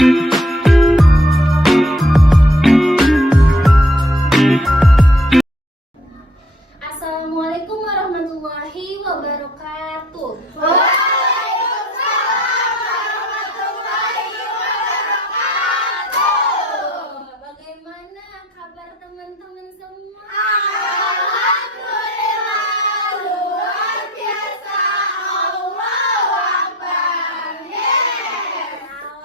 Assalamualaikum warahmatullahi wabarakatuh. Bagaimana kabar teman-teman semua? Alhamdulillah, luar biasa. Allahu Akbar.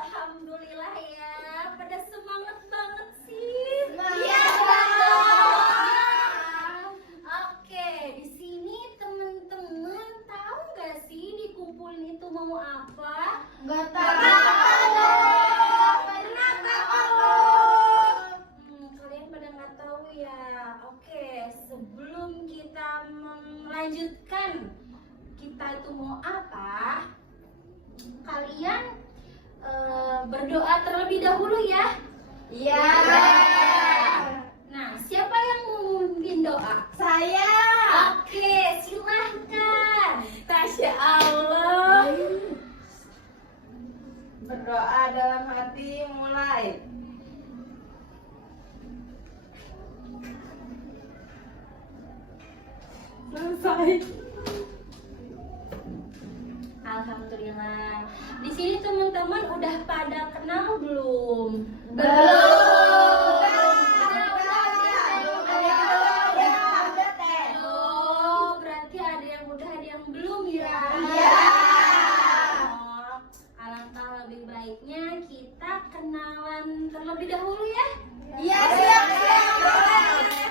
Alhamdulillah ya, pada semangat banget sih. Iya. Oke, di sini teman-teman tahu nggak sih dikumpulin itu mau apa? Nggak tahu. Kenapa kamu? Kalian pada nggak tahu ya. Oke, sebelum kita melanjutkan kita itu mau apa, kalian berdoa terlebih dahulu ya. Iya. Nah, siapa yang mau memimpin doa? Saya. Oke, silahkan. Tasya Allah. Berdoa dalam hati mulai. Selesai. Alhamdulillah. Di sini teman-teman udah pada kenal belum? Oh, berarti ada yang udah, ada yang belum ya? Iya. Oh, alangkah lebih baiknya kita kenalan terlebih dahulu ya. Iya, siap.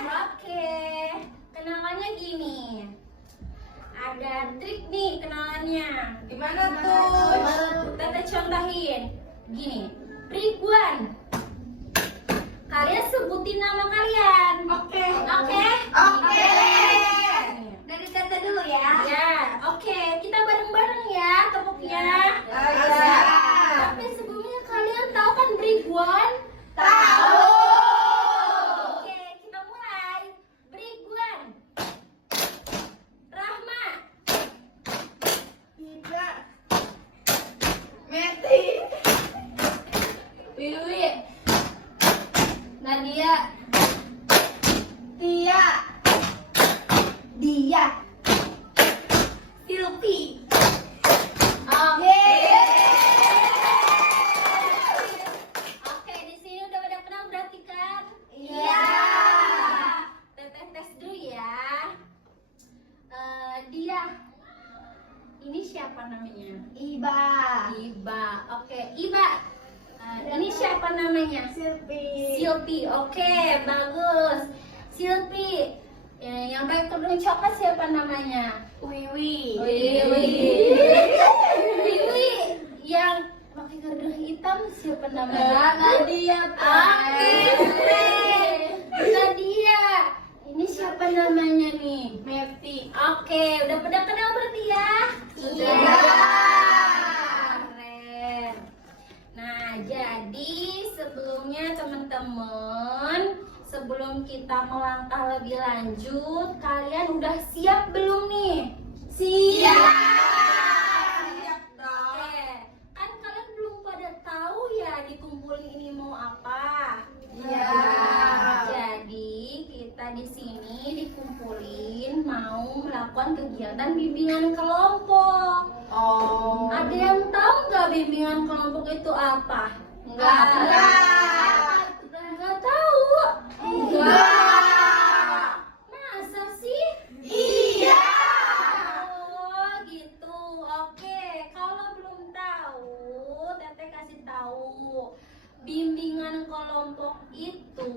Oke, kenalannya gini. Ada trik nih kenalannya. Gimana tuh? Tete contohin. Gini, Ridwan. Kalian sebutin nama kalian. Oke. Oke? Oke. Dari Tete dulu ya. Ya, oke. Kita bareng-bareng ya tepuknya. Iya. Tapi sebelumnya kalian tahu kan Ridwan? Tahu. Oke, kita mulai. Ridwan. Rahma. Tidak. Meti. Wiwi. Nadia. Tia. Dia. Silpi. Oke, di sini udah pada kenal berarti kan? Iya. Teteh tes dulu ya. Dia. Ini siapa namanya? Iba. Iba. Oke, Iba. Ini siapa namanya? Silpi. Silpi. Oke, bagus. Silpi. Yang pakai kerudung coklat siapa namanya? Wiwi. Wiwi. Yang pakai kerudung hitam siapa namanya? Nadia. Oke. Nadia. Ini siapa namanya nih? Meti. Oke, udah pada kenal berarti ya? Iya. Keren. Nah, jadi sebelumnya teman-teman, sebelum kita melangkah lebih lanjut, kalian udah siap belum nih? Siap. Oke, kan kalian belum pada tahu ya dikumpulin ini mau apa? Iya. Jadi kita di sini dikumpulin mau melakukan kegiatan bimbingan kelompok. Oh. Ada yang tahu nggak bimbingan kelompok itu apa? Enggak. Nggak tahu. Enggak. Masa sih? Iya. Oh gitu. Oke, kalau belum tahu, Teteh kasih tahu. Bimbingan kelompok itu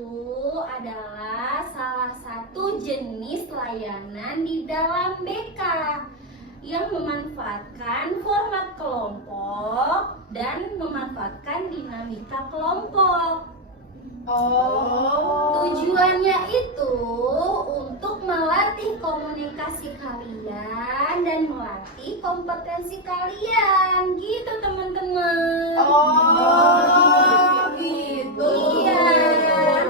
adalah salah satu jenis layanan di dalam BK yang memanfaatkan format kelompok dan memanfaatkan dinamika kelompok. Oh. Tujuannya itu untuk melatih komunikasi kalian dan melatih kompetensi kalian, gitu teman-teman. Oh, gitu. Iya.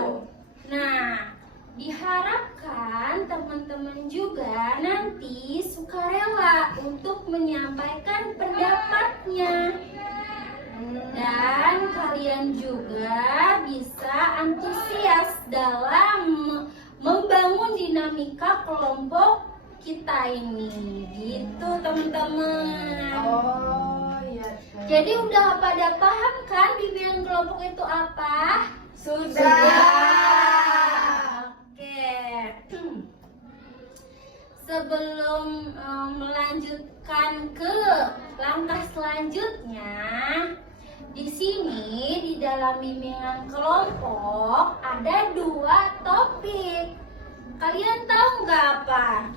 Nah, diharapkan teman-teman juga nanti sukarela untuk menyampaikan pendapatnya. Dan kalian juga bisa antusias dalam membangun dinamika kelompok kita ini, gitu teman-teman. Oh iya. Jadi udah pada paham kan bimbingan kelompok itu apa? Sudah. Oke. Sebelum melanjutkan ke langkah selanjutnya, di sini di dalam bimbingan kelompok ada 2 topik. Kalian tahu nggak apa?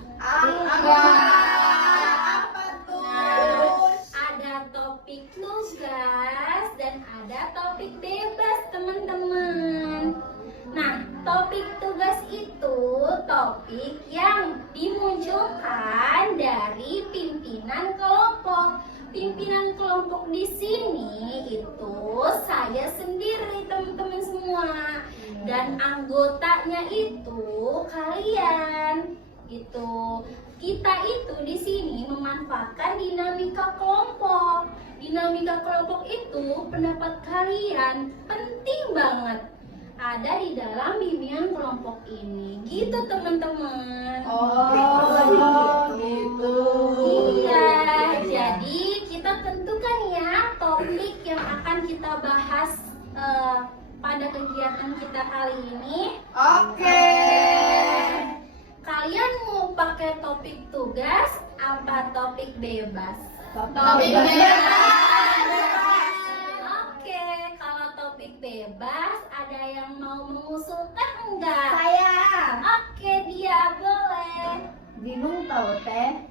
Apa tuh? Ada topik tugas dan ada topik bebas, teman-teman. Nah, topik tugas itu topik yang dimunculkan dari pimpinan kelompok. Pimpinan kelompok di sini itu saya sendiri, teman-teman semua. Dan anggotanya itu kalian. Gitu. Kita itu di sini memanfaatkan dinamika kelompok. Dinamika kelompok itu pendapat kalian penting banget ada di dalam bimbingan kelompok ini. Gitu teman-teman. Oh, gitu. Iya, jadi kita tentukan ya topik yang akan kita bahas pada kegiatan kita kali ini. Oke. Kalian mau pakai topik tugas apa topik bebas? Topik bebas. Oke, kalau topik bebas ada yang mau mengusulkan enggak? Saya Oke, dia boleh. bingung tahu teh.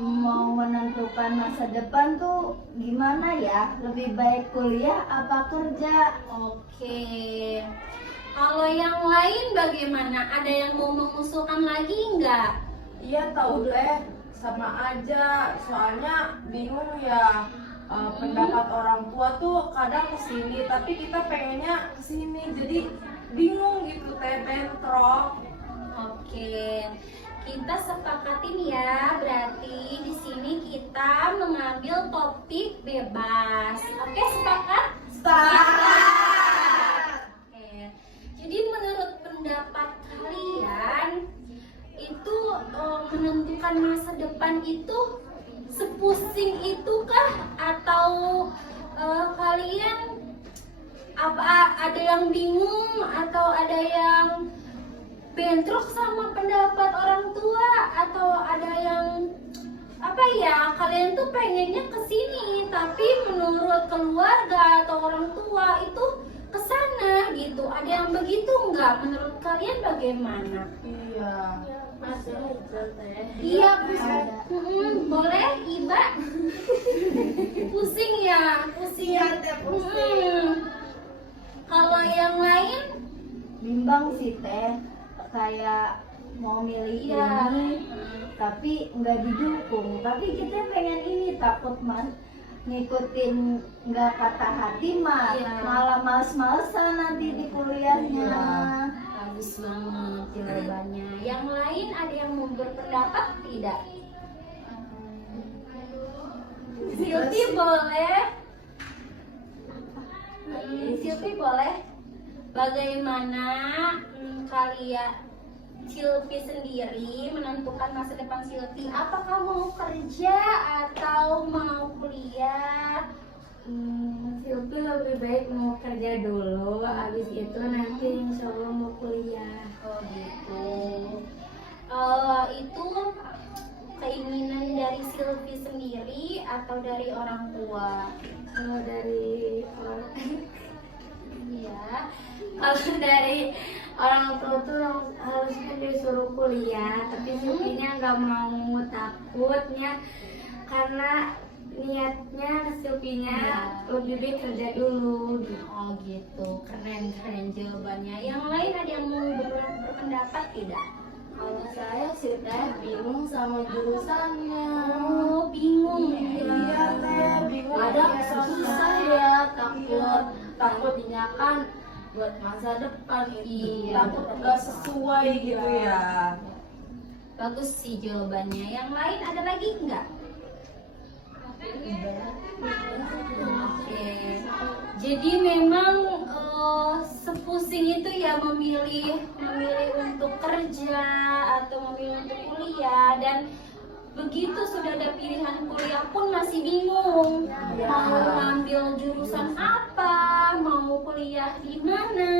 Mau menentukan masa depan tuh gimana ya? Lebih baik kuliah apa kerja? Oke. Kalau yang lain bagaimana? Ada yang mau mengusulkan lagi enggak? Iya tahu teh, sama aja. Soalnya bingung ya, pendapat orang tua tuh kadang kesini, tapi kita pengennya kesini. Jadi bingung gitu teh, bentrok. Oke. Kita sepakatin ya, berarti di sini kita mengambil topik bebas. Oke, sepakat? Oke. Jadi menurut pendapat kalian itu menentukan masa depan itu sepusing itukah atau kalian ada yang bingung atau ada yang bentrok sama pendapat orang tua atau ada yang apa ya, kalian tuh pengennya kesini tapi menurut keluarga atau orang tua itu kesana gitu. Ada yang begitu nggak? Menurut kalian bagaimana? Iya. Iya, pusing. Boleh, Iba? Pusing ya, pusing. Kalau yang lain? Bimbang sih teh. Kayak mau milih Iya. ini tapi nggak didukung, tapi kita pengen ini, takut ngikutin nggak kata hati mah Iya. malah males-malesan nanti di kuliahnya. Bagus banget jawabannya. Yang lain ada yang mau berpendapat tidak? Silvi boleh? Silvi boleh? Bagaimana kalian Silvi sendiri menentukan masa depan Silvi? Apakah mau kerja atau mau kuliah? Silvi lebih baik mau kerja dulu, habis itu nanti insya Allah mau kuliah. Oh gitu. Itu keinginan dari Silvi sendiri atau dari orang tua? Kalau dari orang, Iya. kalau dari orang tua tuh harusnya disuruh kuliah, tapi Silvinya nggak mau, takutnya karena niatnya Silvinya lebih baik kerja dulu. Oh gitu. Keren jawabannya. Yang lain ada yang mau berpendapat tidak? Kalau saya sih teh bingung sama jurusannya. Oh bingung ya. Iya teh, bingung. Kadang ya. susah ya, takutnya kan buat masa depan itu. Iya. Takut nggak sesuai gitu ya. Bagus sih jawabannya. Yang lain ada lagi nggak? Oke. Jadi memang sepusing itu ya memilih untuk kerja atau memilih untuk kuliah, dan begitu sudah ada pilihan kuliah pun masih bingung mau ngambil jurusan apa, mau kuliah di mana,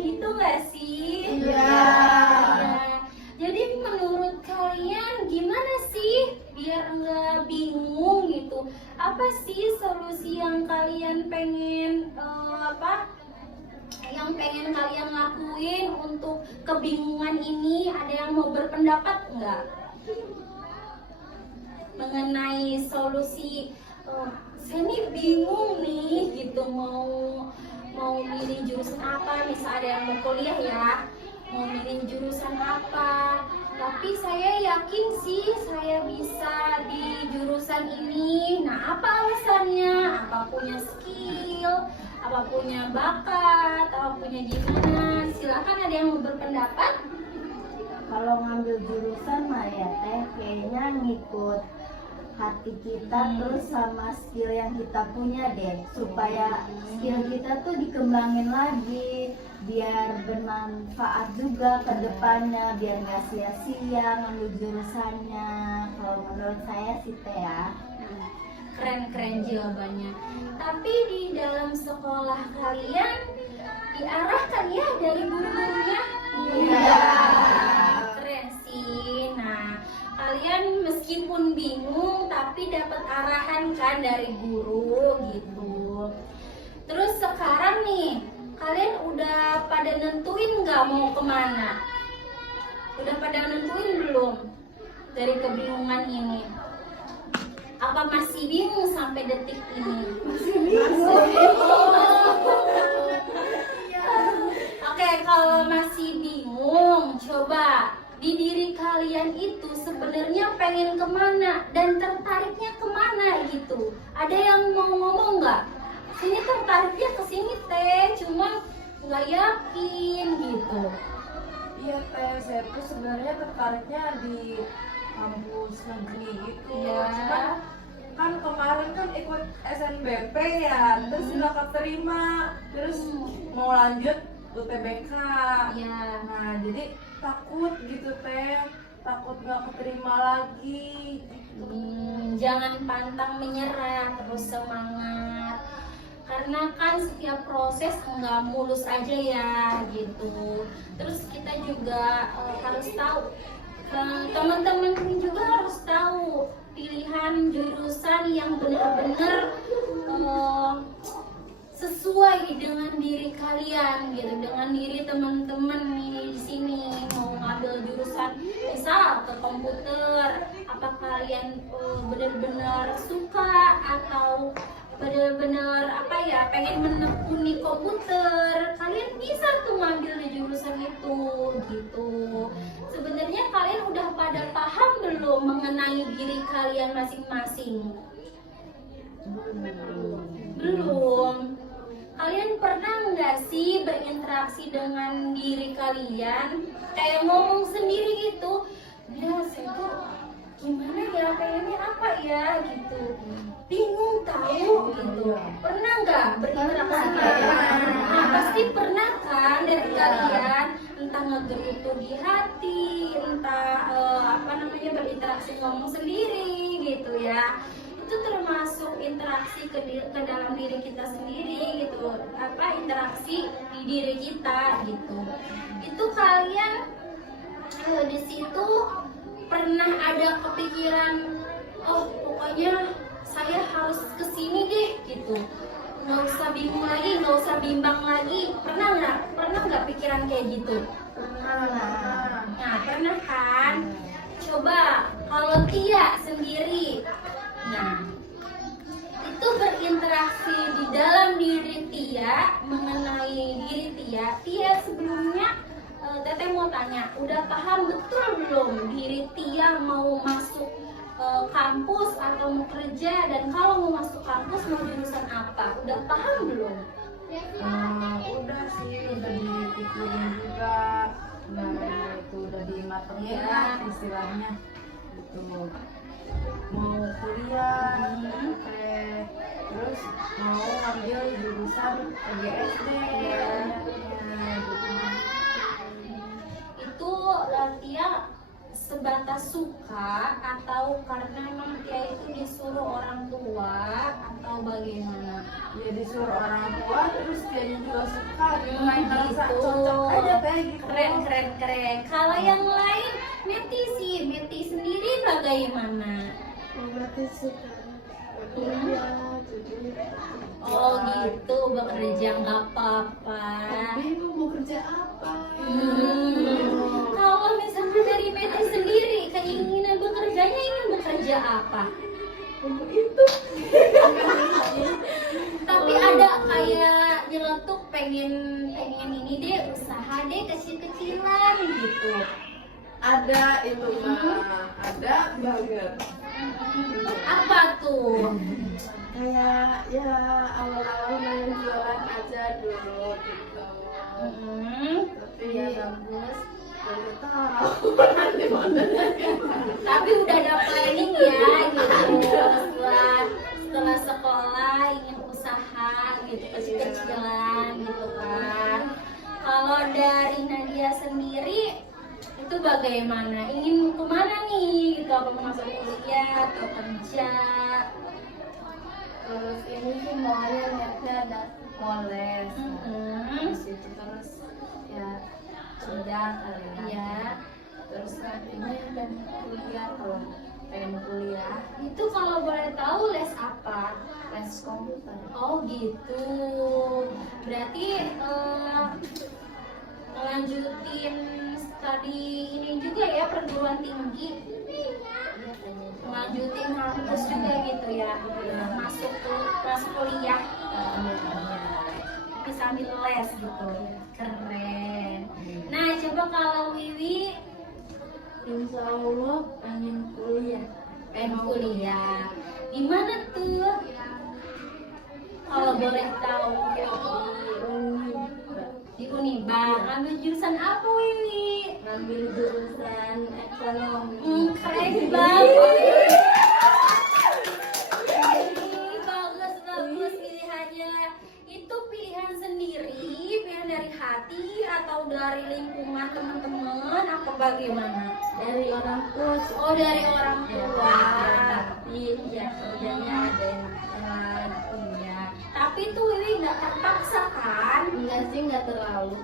gitu nggak sih? Iya. Ya. Jadi menurut kalian gimana sih biar nggak bingung gitu? Apa sih solusi yang kalian pengen yang pengen kalian lakuin untuk kebingungan ini? Ada yang mau berpendapat nggak mengenai solusi? Saya nih bingung nih gitu, mau milih jurusan apa. Misal ada yang mau kuliah ya, mau milih jurusan apa, tapi saya yakin sih saya bisa di jurusan ini. Nah, apa alasannya? Apa punya skill, apa punya bakat, apa punya gimana? Silakan, ada yang mau berpendapat? Kalau ngambil jurusan mah ya teh kayaknya ngikut hati kita terus sama skill yang kita punya deh, supaya skill kita tuh dikembangin lagi biar bermanfaat juga ke depannya, biar nggak sia-sia ngambil jurusannya. Kalau menurut saya sih teh ya. Keren-keren jawabannya. Tapi di dalam sekolah kalian diarahkan ya dari guru-gurunya? Iya. Keren sih. Nah, kalian meskipun bingung tapi dapat arahan kan dari guru gitu. Terus sekarang nih, kalian udah pada nentuin nggak mau kemana? Udah pada nentuin belum dari kebingungan ini? Apa masih bingung sampai detik ini? Masih bingung. Oke, kalau masih bingung, coba di diri kalian itu sebenarnya pengen kemana dan tertariknya kemana gitu. Ada yang mau ngomong nggak? Sini tertariknya ke sini teh, cuma nggak yakin gitu. Iya teh, saya tuh sebenarnya tertariknya di kampus negeri gitu. Iya. Cuman kan kemarin kan ikut SNBP ya, terus nggak keterima, terus mau lanjut UTBK. Iya. Nah jadi takut gitu teh, takut nggak keterima lagi. Jangan pantang menyerah, terus semangat. Karena kan setiap proses nggak mulus aja ya gitu. Terus kita juga harus tahu, teman-teman juga harus tahu pilihan jurusan yang benar-benar sesuai dengan diri kalian gitu, dengan diri teman-teman nih di sini mau ngambil jurusan misal ke komputer, apa kalian benar-benar suka atau benar-benar pengen menekuni komputer, kalian bisa tuh ngambil di jurusan itu gitu. Sebenarnya kalian udah pada paham belum mengenai diri kalian masing-masing? Belum. Kalian pernah nggak sih berinteraksi dengan diri kalian, kayak ngomong sendiri gitu, ya saya tuh gimana ya, pengennya apa ya gitu, bingung tahu gitu. Pernah nggak berinteraksi kayak gitu? Nah, pasti pernah kan dari kalian, entah ngegerutu di hati, entah berinteraksi ngomong sendiri gitu ya. Itu termasuk interaksi ke dalam diri kita sendiri gitu, interaksi di diri kita gitu. Itu kalian di situ pernah ada kepikiran, oh pokoknya saya harus kesini deh gitu, nggak usah bingung lagi, nggak usah bimbang lagi. Pernah nggak pikiran kayak gitu? Nah, pernah kan? Coba kalau Tia sendiri, nah itu berinteraksi di dalam diri Tia, mengenai diri Tia sebelumnya Teteh mau tanya, udah paham betul belum diri Tia mau masuk kampus atau mau kerja, dan kalau mau masuk kampus mau jurusan apa? Udah paham belum? Udah sih, udah dipikirin juga. Nah itu udah dimatengin lah istilahnya gitu. Mau kuliah, mau ngambil jurusan PGSD. Itu dia sebatas suka atau karena memang dia itu disuruh orang tua atau bagaimana? Dia disuruh orang tua, terus dia juga suka gitu, main rasa Gitu. cocok aja teh gitu. Keren. Kalau yang lain, Meti sendiri bagaimana? berarti suka kuliah jadi Oh gitu, bekerja nggak apa-apa. bingung mau kerja apa. Kalau misalkan dari Meti sendiri, keinginan bekerjanya ingin bekerja apa? Untuk itu Tapi ada kayak nyeletuk pengen ini deh, usaha deh kecil-kecilan gitu. Ada itu mah, ada banget. Apa tuh? kayak ya awal-awal main jualan aja dulu gitu. Tapi Iya, ya bagus. baru tahu di mana. Tapi udah ada planning ya gitu. Setelah sekolah ingin usaha gitu kecil-kecilan gitu kan. Kalau dari Nadia sendiri itu bagaimana? Ingin kemana nih? Gitu apa mau masuk kuliah atau kerja? Terus ini sih maunya niatnya ada koles. Mm-mm. Di situ terus ya kerja kali ya. Iya. Terus nantinya dan kuliah kalau pengen kuliah Itu kalau boleh tahu les apa? les komputer. Oh gitu. Berarti ngelanjutin studi ini juga ya perguruan tinggi. Ngelanjutin kampus juga gitu ya. Masuk kuliah. Tapi sambil les gitu. Keren. Nah, coba kalau Wiwi Insya Allah pengen kuliah. pengen kuliah. Di mana tuh? Kalau boleh tahu. Di Uniba. Ngambil jurusan apa, Wiwi? Ngambil jurusan ekonomi. Keren banget. Ih, bagus pilihannya. Itu pilihan sendiri, pilihan dari hati atau dari lingkungan teman-teman apa bagaimana? Dari orang tua sih. Oh, dari orang tua. Tapi ya kerjanya ada yang Iya. Tapi tuh Wiwi nggak terpaksa kan? enggak sih, enggak terlalu.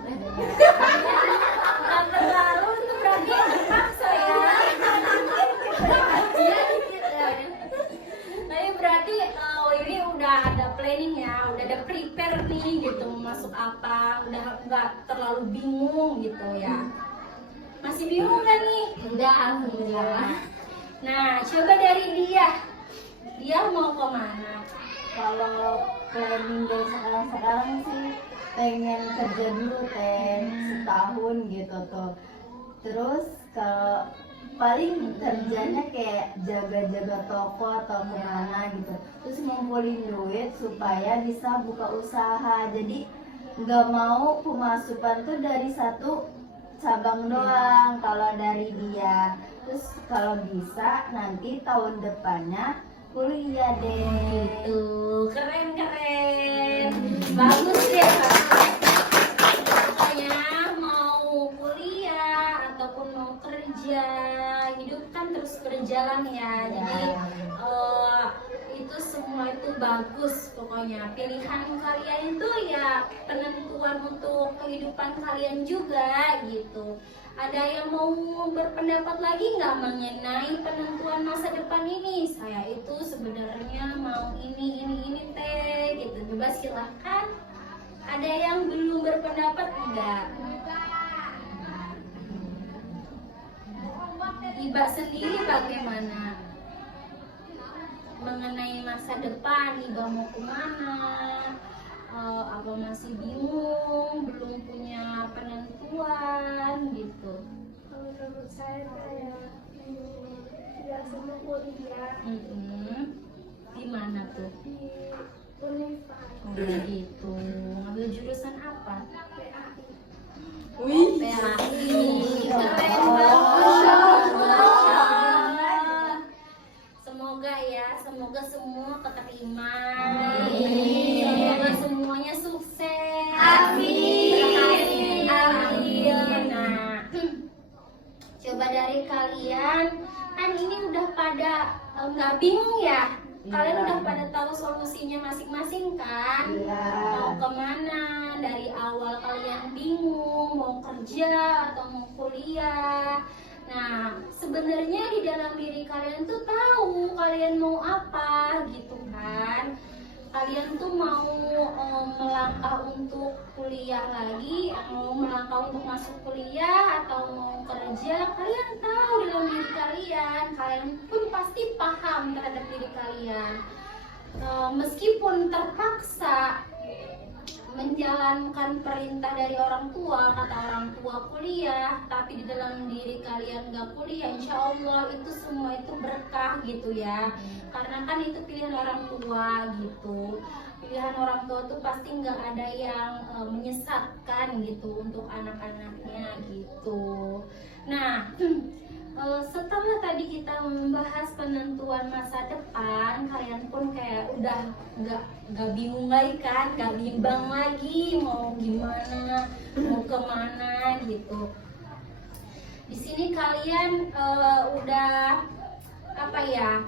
Nggak terlalu itu berarti terpaksa ya. Iya dikit ya. Tapi berarti Wiwi udah ada planning ya, udah ada prepare nih gitu mau masuk apa, udah nggak terlalu bingung gitu ya. Masih bingung kan nih? Enggak, alhamdulillah. Nah, coba dari dia mau kemana? Kalau planning dari sekarang sih pengen kerja dulu setahun gitu tuh. Terus kalau paling kerjanya kayak jaga-jaga toko atau kemana gitu. Terus ngumpulin duit supaya bisa buka usaha. Jadi nggak mau pemasukan tuh dari satu cabang doang kalau dari dia. Terus kalau bisa nanti tahun depannya kuliah deh. Gitu, keren. Bagus deh Kak. Pokoknya mau kuliah ataupun mau kerja, hidup kan terus berjalan ya. Jadi itu semua itu bagus pokoknya. Pilihan kalian itu ya penentuan untuk kehidupan kalian juga gitu. Ada yang mau berpendapat lagi nggak mengenai penentuan masa depan ini? Saya itu sebenarnya mau ini teh gitu. Coba silahkan. Ada yang belum berpendapat enggak? Iba sendiri bagaimana? Mengenai masa depan, Iba mau kemana? Apa masih bingung, belum punya penentuan gitu? Kalau menurut saya tidak semua kuliah Di mana tuh? di Unifa Oh gitu. Ngambil jurusan apa? PAI. Oh, PAI. Keren banget. Masya Allah. Semoga semua keterima. dari kalian kan ini udah pada nggak bingung ya? Kalian udah pada tahu solusinya masing-masing kan? Iya. Mau kemana? Dari awal kalian bingung mau kerja atau mau kuliah. Nah, sebenarnya di dalam diri kalian tuh tahu kalian mau apa gitu kan? Kalian tuh mau melangkah untuk kuliah lagi, mau melangkah untuk masuk kuliah atau mau kerja, kalian tahu dalam diri kalian. Kalian pun pasti paham terhadap diri kalian. Meskipun terpaksa menjalankan perintah dari orang tua, kata orang tua kuliah, tapi di dalam diri kalian gak kuliah, insya Allah itu semua itu berkah gitu ya. Karena kan itu pilihan orang tua gitu. Pilihan orang tua tuh pasti nggak ada yang menyesatkan gitu untuk anak-anaknya gitu. Nah, setelah tadi kita membahas penentuan masa depan, kalian pun kayak udah nggak bingung lagi kan, nggak bimbang lagi mau gimana, mau kemana gitu. Di sini kalian udah apa ya?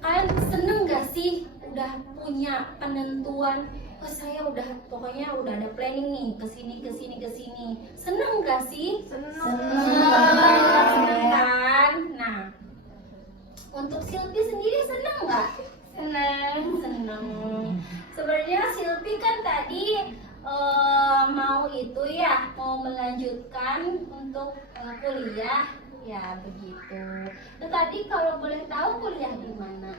Kalian seneng gak sih udah punya penentuan? Oh, saya udah pokoknya udah ada planning nih kesini. Seneng gak sih? Seneng. Seneng kan? Nah, untuk Silpi sendiri seneng nggak? Seneng. Sebenarnya Silpi kan tadi mau itu ya, mau melanjutkan untuk kuliah ya begitu. Nah, tadi kalau boleh tahu kuliah di mana?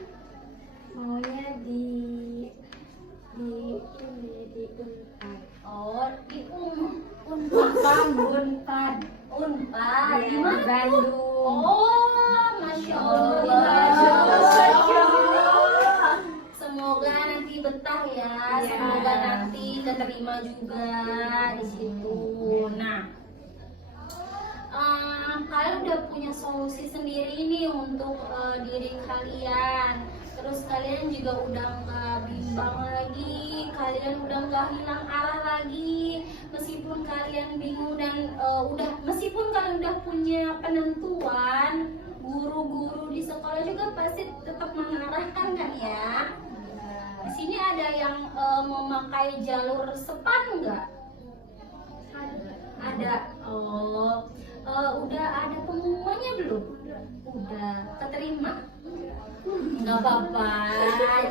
Maunya di Unpad. Oh, di Unpad. Unpad. Di mana tuh? Bandung. Oh, Masya Allah. Semoga nanti betah ya. Semoga nanti keterima juga di situ. Nah, kalian udah punya solusi sendiri nih untuk diri kalian. Terus kalian juga udah nggak bimbang lagi, kalian udah nggak hilang arah lagi. Meskipun kalian bingung dan meskipun kalian udah punya penentuan, guru-guru di sekolah juga pasti tetap mengarahkan kan ya. Di sini ada yang memakai jalur sepan nggak? Ada. Oh, udah ada pengumumannya belum? Udah keterima. Nggak apa-apa,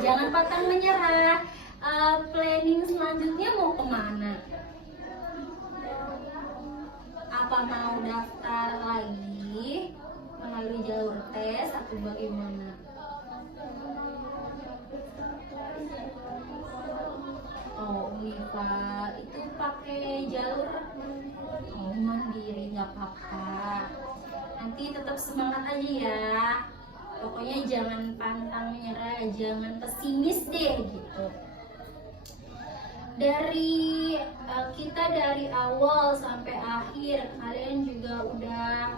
jangan pantang menyerah. Planning selanjutnya mau kemana? Apa mau daftar lagi melalui jalur tes atau bagaimana? Oh, Univa itu pakai jalur mandiri, nggak apa-apa. Nanti tetap semangat aja ya. Pokoknya jangan pantang menyerah, jangan pesimis deh gitu. Dari kita dari awal sampai akhir, kalian juga udah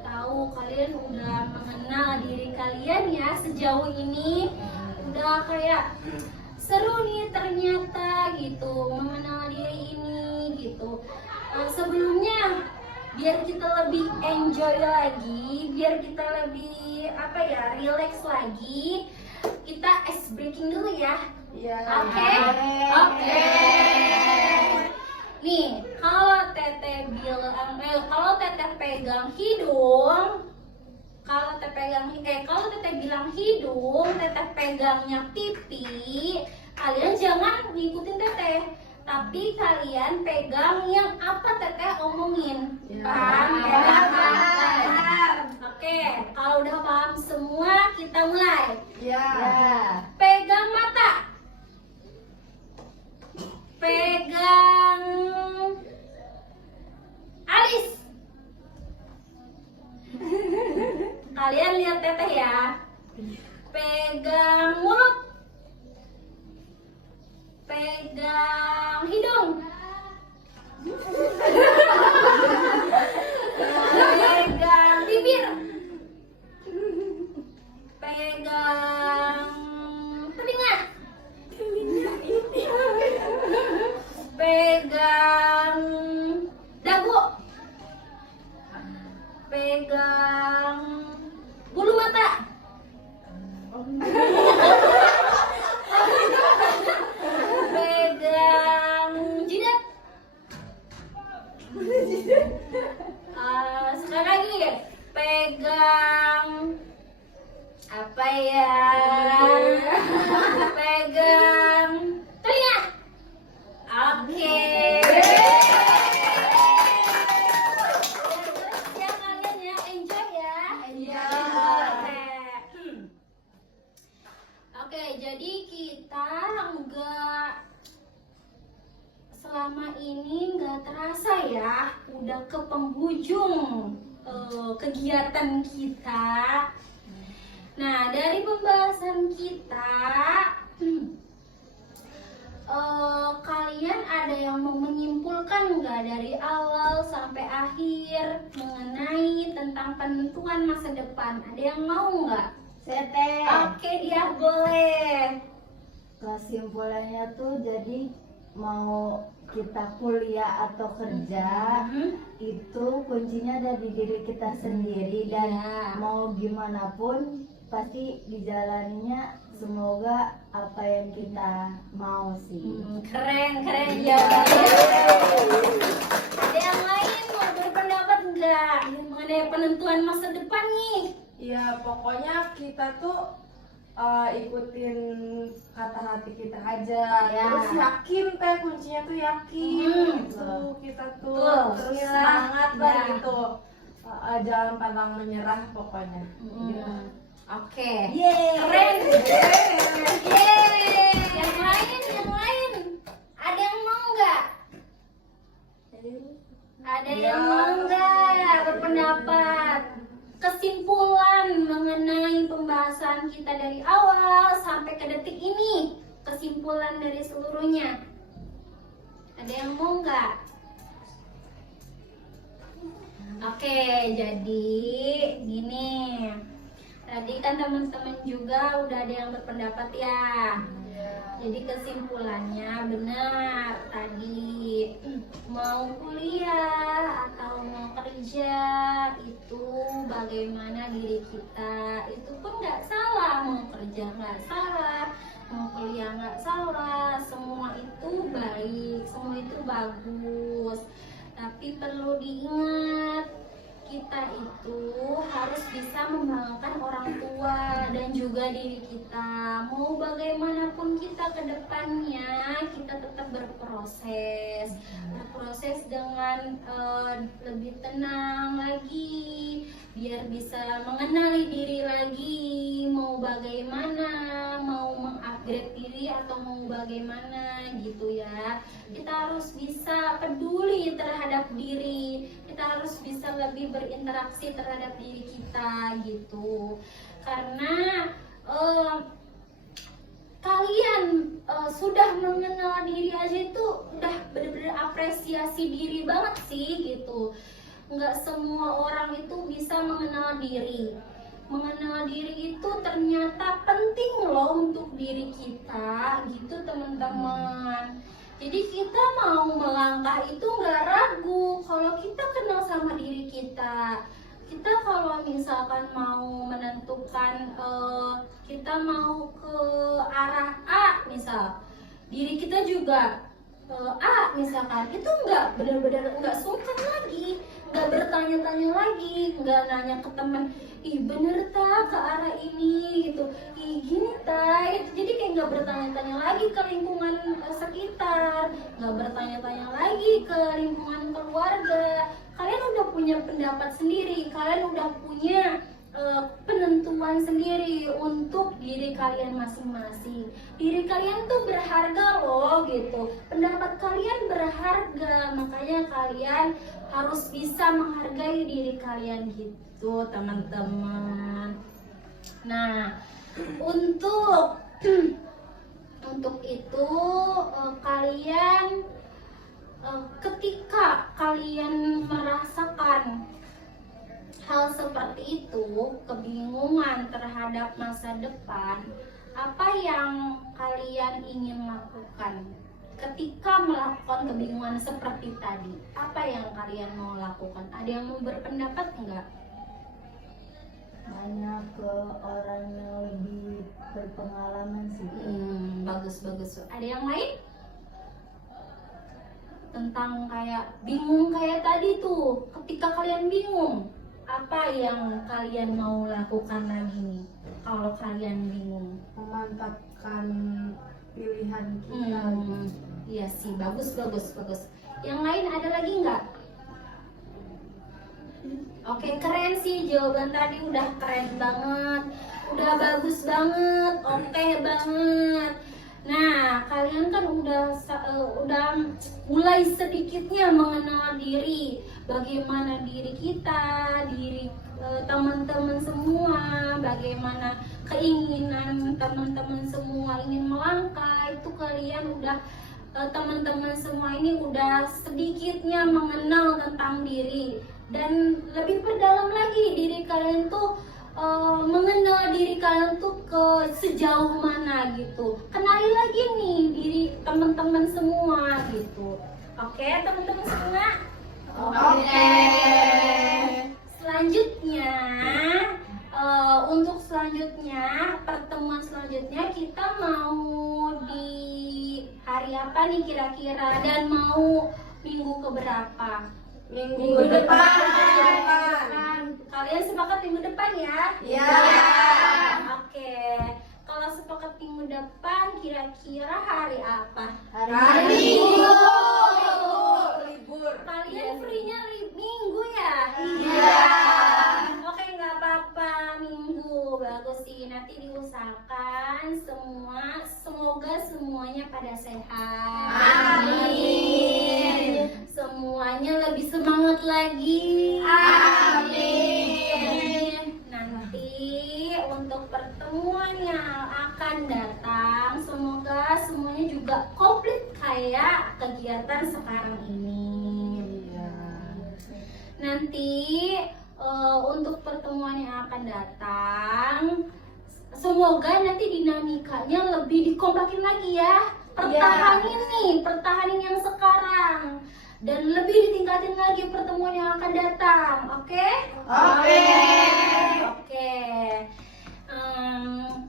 tahu, kalian udah mengenal diri kalian ya sejauh ini. Udah kayak seru nih ternyata gitu, mengenal diri ini gitu. Sebelumnya biar kita lebih enjoy lagi, biar kita lebih relax lagi, kita ice breaking dulu ya. Iya. Oke. Nih, kalau teteh pegang hidung, kalau teteh bilang hidung, teteh pegangnya pipi, kalian jangan ngikutin teteh. Tapi kalian pegang yang apa teteh omongin. Paham? Oke, kalau udah paham semua, kita mulai. Ya. Pegang mata. Pegang alis. Kalian lihat teteh ya. Pegang mulut. Pegang hidung. Pegang bibir. Pegang telinga. Pegang dagu. lama ini nggak terasa ya, udah ke penghujung kegiatan kita. Nah, dari pembahasan kita, kalian ada yang mau menyimpulkan nggak dari awal sampai akhir mengenai tentang penentuan masa depan? Ada yang mau nggak? Sete. Oke, dia boleh. Kesimpulannya tuh jadi mau kita kuliah atau kerja itu kuncinya ada di diri kita sendiri, dan Iya. mau gimana pun pasti dijalaninya semoga apa yang kita mau sih. Keren ya. Ada yang lain mau berpendapat nggak mengenai penentuan masa depan nih? Ya pokoknya kita tuh ikutin kata hati kita aja. Ya. Terus yakin teh, kuncinya tuh yakin gitu. Kita tuh Betul. terus Iya. semangat lah Ya. gitu. Jangan pantang menyerah pokoknya. Ya. Oke. Yeay. Keren. Yeay. Yang lain. Ada yang mau nggak? Ada yang mau nggak berpendapat? Kesimpulan mengenai pembahasan kita dari awal sampai ke detik ini, kesimpulan dari seluruhnya. Ada yang mau nggak? Oke, jadi gini. Tadi kan teman-teman juga udah ada yang berpendapat ya. Jadi kesimpulannya benar tadi, mau kuliah atau mau kerja itu bagaimana diri kita, itu pun nggak salah. Mau kerja nggak salah, mau kuliah nggak salah, semua itu baik, semua itu bagus. Tapi perlu diingat, kita itu harus bisa membanggakan orang tua dan juga diri kita. Mau bagaimanapun kita ke depannya, kita tetap berproses dengan lebih tenang lagi, biar bisa mengenali diri lagi. Mau bagaimana, mau mengupgrade diri atau mau bagaimana gitu ya. Kita harus bisa peduli terhadap diri, kita harus bisa lebih berinteraksi terhadap diri kita gitu. Karena kalian sudah mengenal diri aja itu udah bener-bener apresiasi diri banget sih gitu. Nggak semua orang itu bisa mengenal diri. Mengenal diri itu ternyata penting loh untuk diri kita gitu teman-teman. Jadi kita mau melangkah itu nggak ragu kalau kita kenal sama diri kita. Kita kalau misalkan mau menentukan kita mau ke arah A misal, diri kita juga A misalkan, itu nggak benar-benar nggak sungkan lagi, nggak bertanya-tanya lagi, nggak nanya ke teman, ih bener ta ke arah ini gitu, ih gini ta, jadi kayak nggak bertanya-tanya lagi ke lingkungan sekitar, nggak bertanya-tanya lagi ke lingkungan keluarga. Kalian udah punya pendapat sendiri, kalian udah punya penentuan sendiri untuk diri kalian masing-masing. Diri kalian tuh berharga loh gitu, pendapat kalian berharga, makanya kalian harus bisa menghargai diri kalian gitu teman-teman. Nah, untuk itu kalian ketika kalian merasakan hal seperti itu, kebingungan terhadap masa depan, apa yang kalian ingin lakukan? Ketika melakukan kebingungan seperti tadi, apa yang kalian mau lakukan? Ada yang mau berpendapat enggak? Banyak ke orang yang lebih berpengalaman sih. Bagus. Ada yang lain? Tentang kayak bingung kayak tadi tuh, ketika kalian bingung, apa yang kalian mau lakukan lagi nih kalau kalian bingung? Memantapkan pilihan kita. Iya sih, bagus. Yang lain ada lagi nggak? Oke, keren sih jawaban tadi, udah keren banget, udah bagus banget, oke banget. Nah, kalian kan udah mulai sedikitnya mengenal diri, bagaimana diri kita, diri teman-teman semua, bagaimana keinginan teman-teman semua ingin melangkah. Itu kalian udah teman-teman semua ini udah sedikitnya mengenal tentang diri, dan lebih perdalam lagi diri kalian tuh mengenal diri kalian tuh ke sejauh mana gitu. Kenali lagi nih diri teman-teman semua gitu. Oke, teman-teman semua? Oke. Selanjutnya, untuk selanjutnya, pertemuan selanjutnya kita mau di hari apa nih kira-kira, dan mau minggu keberapa? Minggu depan. Kalian sepakat minggu depan ya? Ya. Oke. Kalau sepakat minggu depan, kira-kira hari apa? Hari Minggu. Libur. Kalian free-nya minggu ya? Iya. Oke, nggak apa-apa, minggu. Bagus sih, nanti diusahakan semoga semuanya pada sehat. Amin. Semuanya lebih semangat lagi. Amin. Nanti untuk pertemuan yang akan datang, semoga semuanya juga komplit kayak kegiatan sekarang ini. Nanti untuk pertemuan yang akan datang, semoga nanti dinamikanya lebih dikompakin lagi ya. Pertahanin yang sekarang, dan lebih ditingkatin lagi pertemuan yang akan datang. Oke? Oke.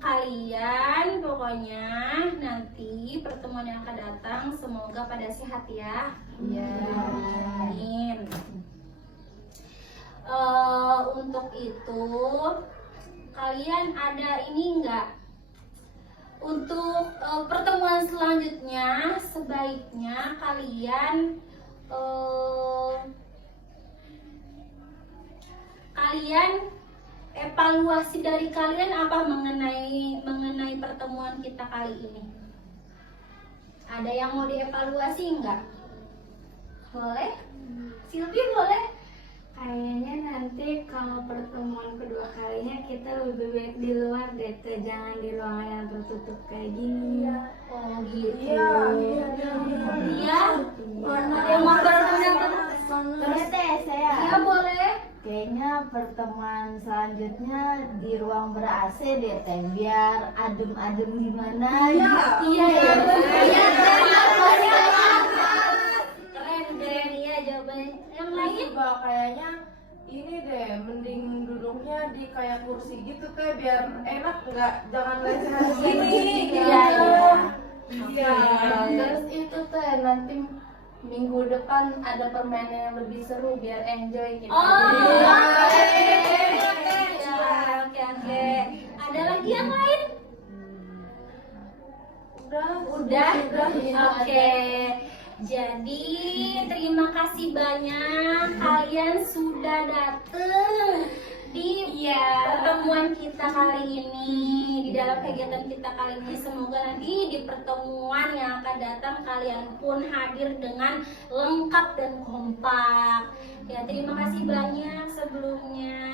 Kalian pokoknya nanti pertemuan yang akan datang semoga pada sehat ya. Iya. Amin. Untuk itu kalian ada ini enggak? Untuk pertemuan selanjutnya sebaiknya kalian evaluasi dari kalian apa mengenai pertemuan kita kali ini? Ada yang mau dievaluasi enggak? Boleh? Silvi boleh? Kayaknya nanti kalau pertemuan kedua kalinya kita lebih baik di luar deh, jangan di ruangan yang tertutup kayak gini. Oh gitu. Iya. Ada yang mau berpendapat? Terus deh saya. Iya boleh. Kayaknya pertemuan selanjutnya di ruang ber-AC deh teh, biar adem-adem gimana gitu. Iya ya. Keren ya jawabannya. Yang lain? Juga kayaknya ini deh, mending duduknya di kayak kursi gitu teh, biar enak, jangan lesehan gini. Iya. Iya. Terus itu teh nanti minggu depan ada permainan yang lebih seru biar enjoy gitu. Oke. Ada lagi yang lain? Udah. Oke. Jadi terima kasih banyak kalian sudah datang di pertemuan kita kali ini, di dalam kegiatan kita kali ini. Semoga nanti di pertemuan yang akan datang kalian pun hadir dengan lengkap dan kompak. Ya, terima kasih banyak sebelumnya,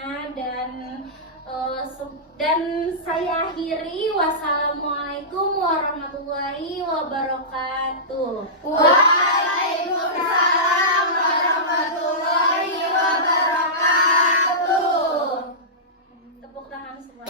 dan saya akhiri. Wassalamualaikum warahmatullahi wabarakatuh. Waalaikumsalam warahmatullahi wabarakatuh. Tepuk tangan semua.